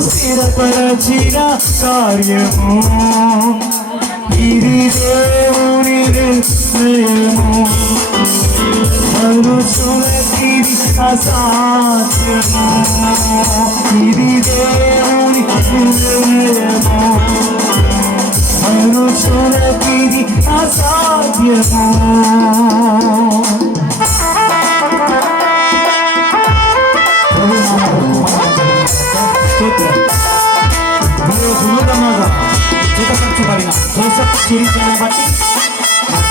స్థిరపరచిన కార్యము. ఇది దేవుని నిర్ణయము మనుషులకి అసాధ్యము. ఇది దేవుని అసాధ్యము వినూతనగా చేతపరచబడిన జోసఫ్ చరిత్రను బట్టి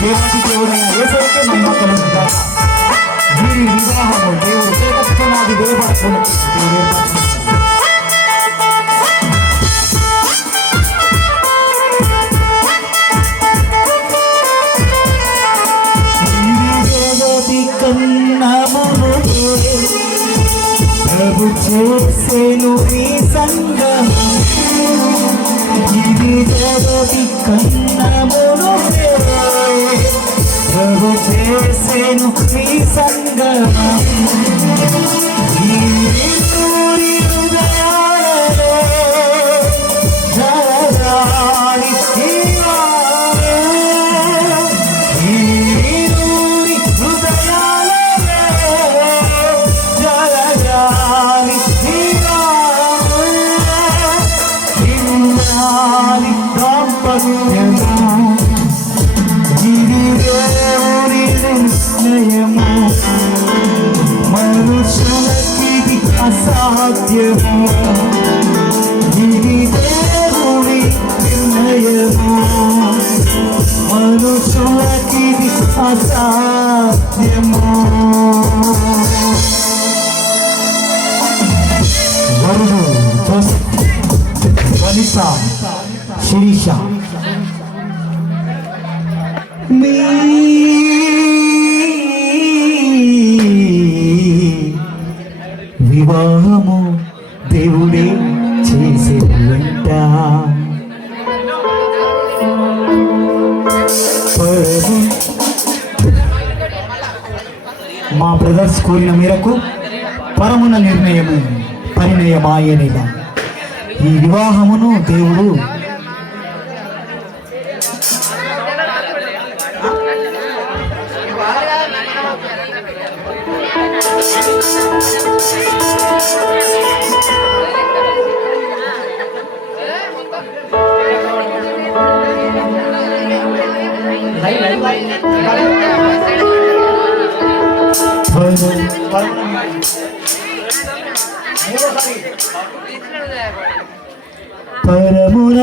దేవుడి దేవుడైన ఏసైతే నమ్మకం వీరి వివాహము దేవుడు చేతపునాది వేయబడుతుంది దేవుడు జగతి ప్రభు చేసేను ఈ సంగము ఇది జగతి కన్నమును ప్రభు. చేసేను ఈ సంగము అసాధ్యము ఇది దేవుని నిర్ణయము మనుషులకి కోరిన మేరకు పరమున నిర్ణయము పరిణయమాయనిలా ఈ వివాహమును దేవుడు పరమున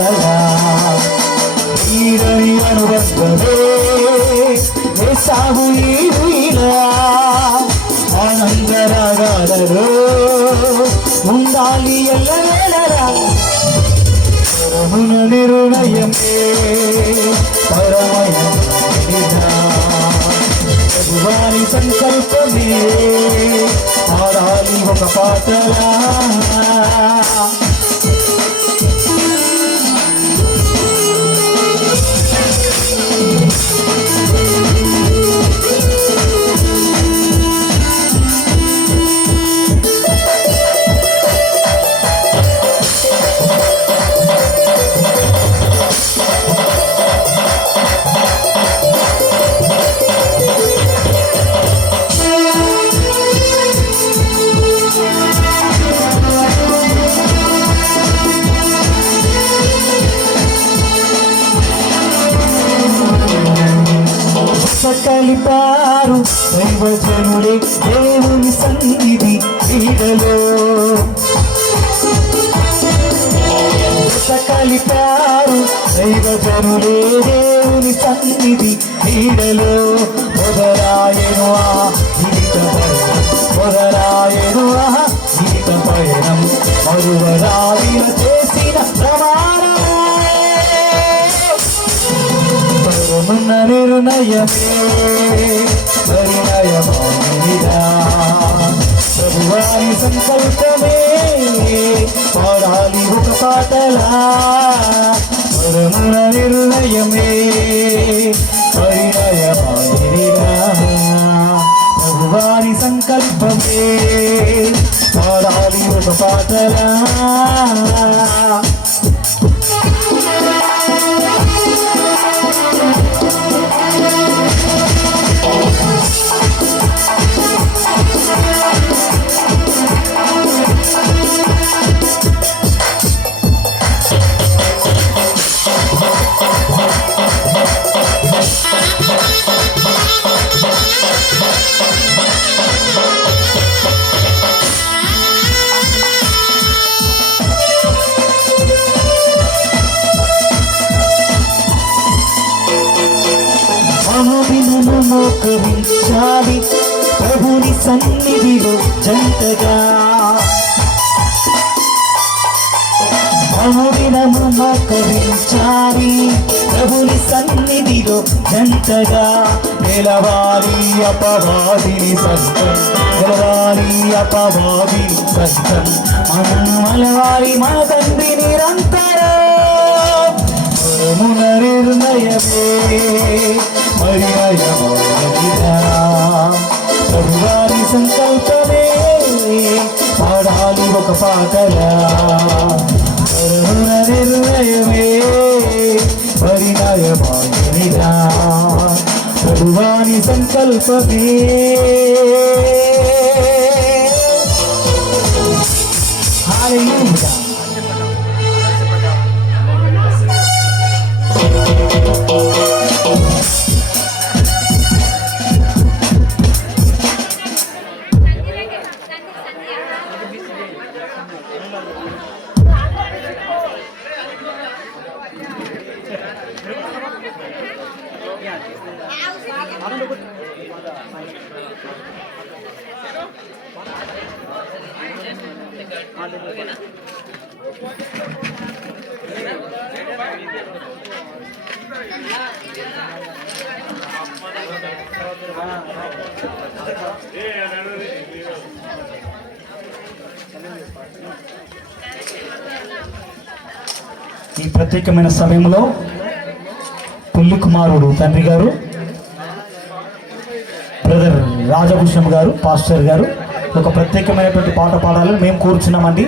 ఒక పాటలా ఈరని అనుబంధమే సాగు ఈ ఆనంద రాగాలలో ఉండాలి ఎల్లవేళలా పరమున నిర్ణయమే పరమైన వారి సంకల్పమే పాడాలి ఒక పాటలా కలిపారు దైవజనుడే దేవుని సన్నిధి క్రీడలో. కలిపారు దైవజనుడే దేవుని సన్నిధి క్రీడలో. మొదలాయను ఆ జీవిత పయనం మొదలాయను ఆ జీవిత పయనం. మరువరావిన చేసిన ప్రమాణం నిర్ణయమే. పరిణయమానిదా ప్రభువారి సంకల్పమే పాడాలి ఒక పాటలా. పరమున నిర్ణయమే పరిణయమానిదా ప్రభువారి సంకల్పమే పాడాలి ఒక పాటలా. సన్నిధిలో జంటగా. అనుదినము మోకరించాలి ప్రభుని సన్నిధిలో జంటగా. నిలవాలి అపవాదిని సత్యం నిలవాలి అపవాదిని సత్యం మనం మనమలవాలి మన తండ్రి నిరంతరం. పరమున నిర్ణయమే పర్యాయమానిదా ఒక పాటలా నిర్ణయమే పరిణయమానిదా ప్రభువాని సంకల్పమే. ఈ ప్రత్యేకమైన సమయంలో పుల్లి కుమారుడు తండ్రి గారు రాజకృష్ణం గారు పాస్టర్ గారు ఒక ప్రత్యేకమైనటువంటి పాట పాడాలని మేము కూర్చున్నామండి.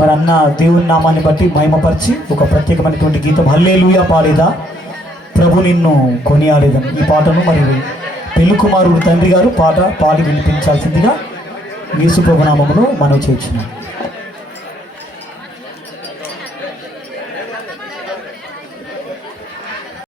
మరి అన్న దేవుని నామాన్ని బట్టి మహిమపరిచి ఒక ప్రత్యేకమైనటువంటి గీతం హల్లేలుయా పాడేదా? ప్రభు నిన్ను కొనియాడేదని. ఈ పాటను మరి పెళ్ళి కుమారుడు తండ్రి గారు పాట పాడి వినిపించాల్సిందిగా యేసుప్రభు నామమును మనం చేర్చున్నాం